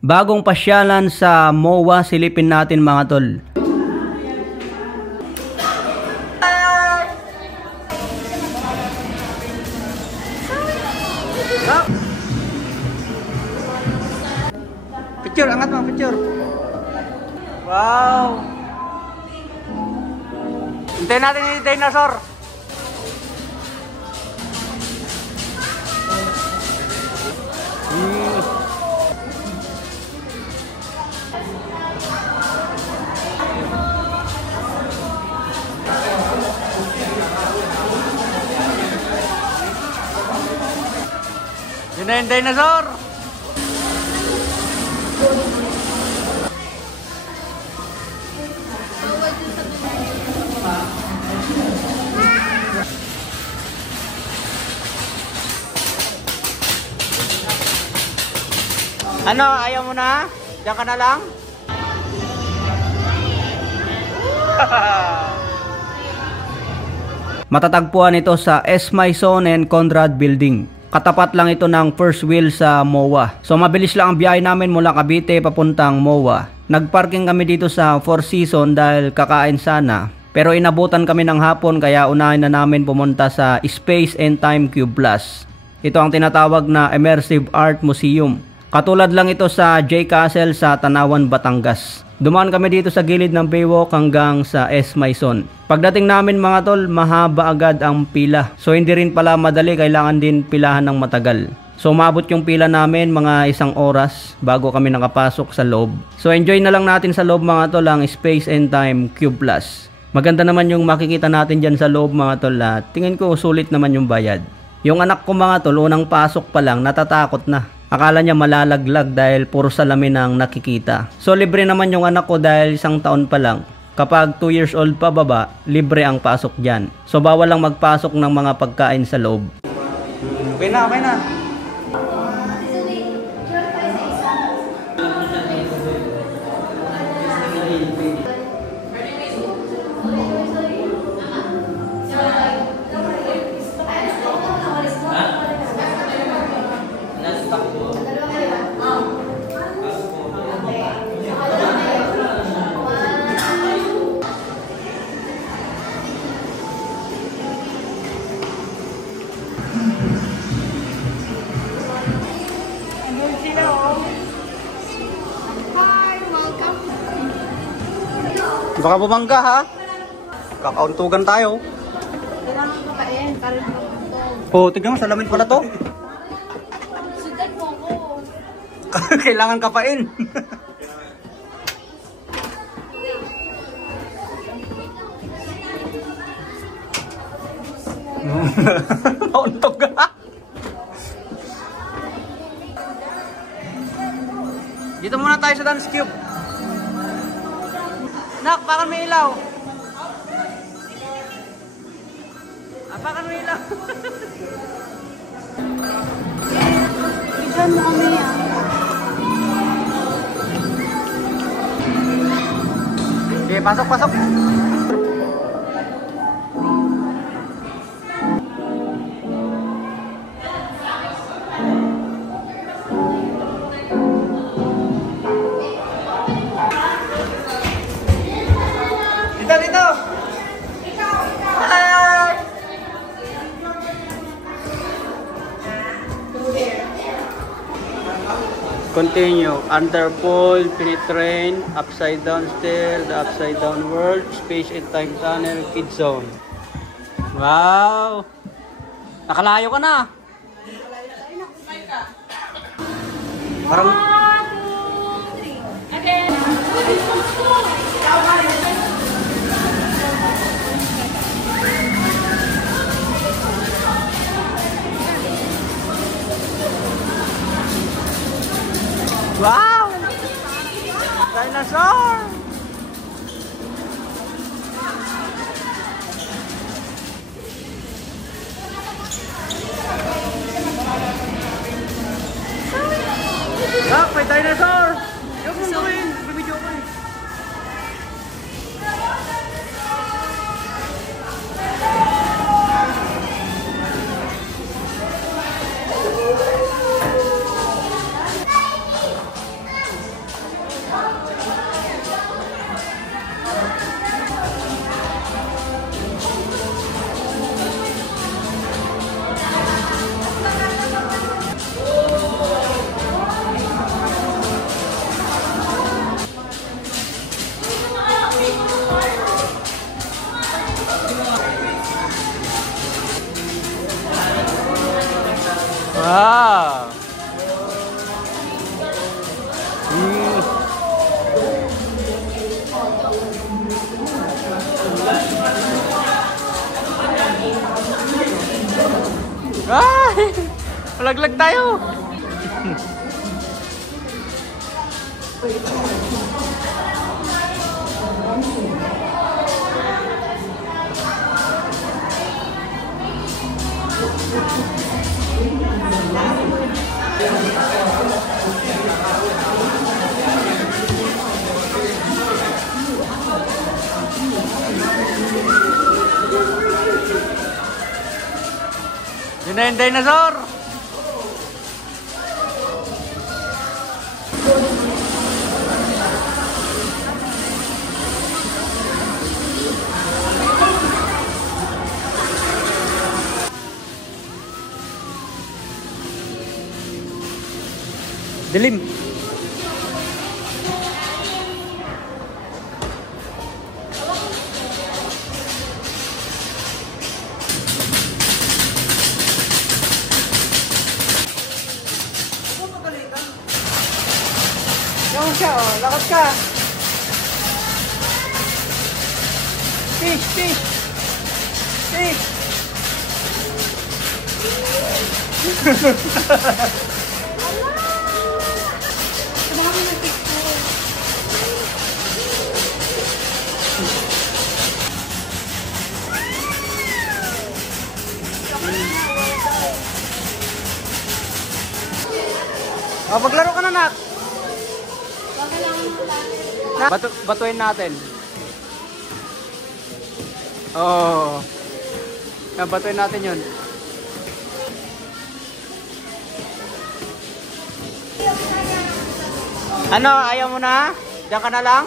Bagong pasyalan sa MOA, silipin natin mga tol. Picture, angat mo, picture. Wow. Hintayin natin yung dinosaur. Yun na yung dinosaur. Ano, ayaw mo na? Diyan ka na lang? Matatagpuan ito sa S. Maison and Conrad Building. Katapat lang ito ng first wheel sa MOA. So mabilis lang ang biyahe namin mula Cavite papuntang MOA. Nagparking kami dito sa Four Seasons dahil kakain sana. Pero inabutan kami ng hapon kaya unahin na namin pumunta sa Space and Time Cube Plus. Ito ang tinatawag na Immersive Art Museum. Katulad lang ito sa J Castle sa Tanawan, Batangas. Dumaan kami dito sa gilid ng Baywalk hanggang sa S. Maison. Pagdating namin mga tol, mahaba agad ang pila. So hindi rin pala madali, kailangan din pilahan ng matagal. So umabot yung pila namin mga 1 oras bago kami nakapasok sa loob. So enjoy na lang natin sa loob mga tol ang Space and Time Cube Plus. Maganda naman yung makikita natin dyan sa loob mga tol. Tingin ko sulit naman yung bayad. Yung anak ko mga tol, unang pasok pa lang natatakot na. Akala niya malalaglag dahil puro salamin ang nakikita. So libre naman yung anak ko dahil 1 taon pa lang. Kapag 2 years old pa baba, libre ang pasok dyan. So bawal lang magpasok ng mga pagkain sa loob. Okay na, okay na. Baka bumangga ha. Kakauntugan tayo. Kailangan ko kain, karin ko ito. Oh, tignan mo, salamin pala to. Sudan mo ako. Kailangan kapain. Nauntog ha. Dito muna tayo sa dance cube. Nak, pakan may ilaw. Pakan may ilaw. Diyan mo kami yan. Okay, pasok, pasok. Dito. Hi. Continue. Underpool, penetrate, upside down stair, the upside down world, space and time tunnel, kid zone. Wow. Nakalayo ka na. Parang wow! Dinosaur! Ah, may dinosaur! Yung mong gawin! Bibidyo ko eh. Ay! Malaglag tayo! Yun na yung dinosaur! Dilim. Yan siya, oh. Lakad ka. Fish, fish. Fish. Oh, maglaro ka na, Nak. Batuin natin. Oh. Batuin natin 'yun. Ano, ayaw mo na? Diyan ka na lang?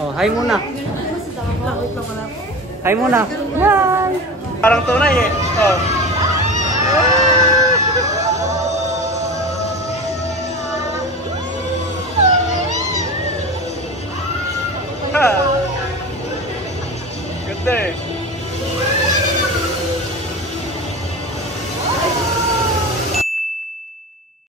Oh, hi muna. Hi muna. Hi. Parang tunay eh. Oh. Ganda eh.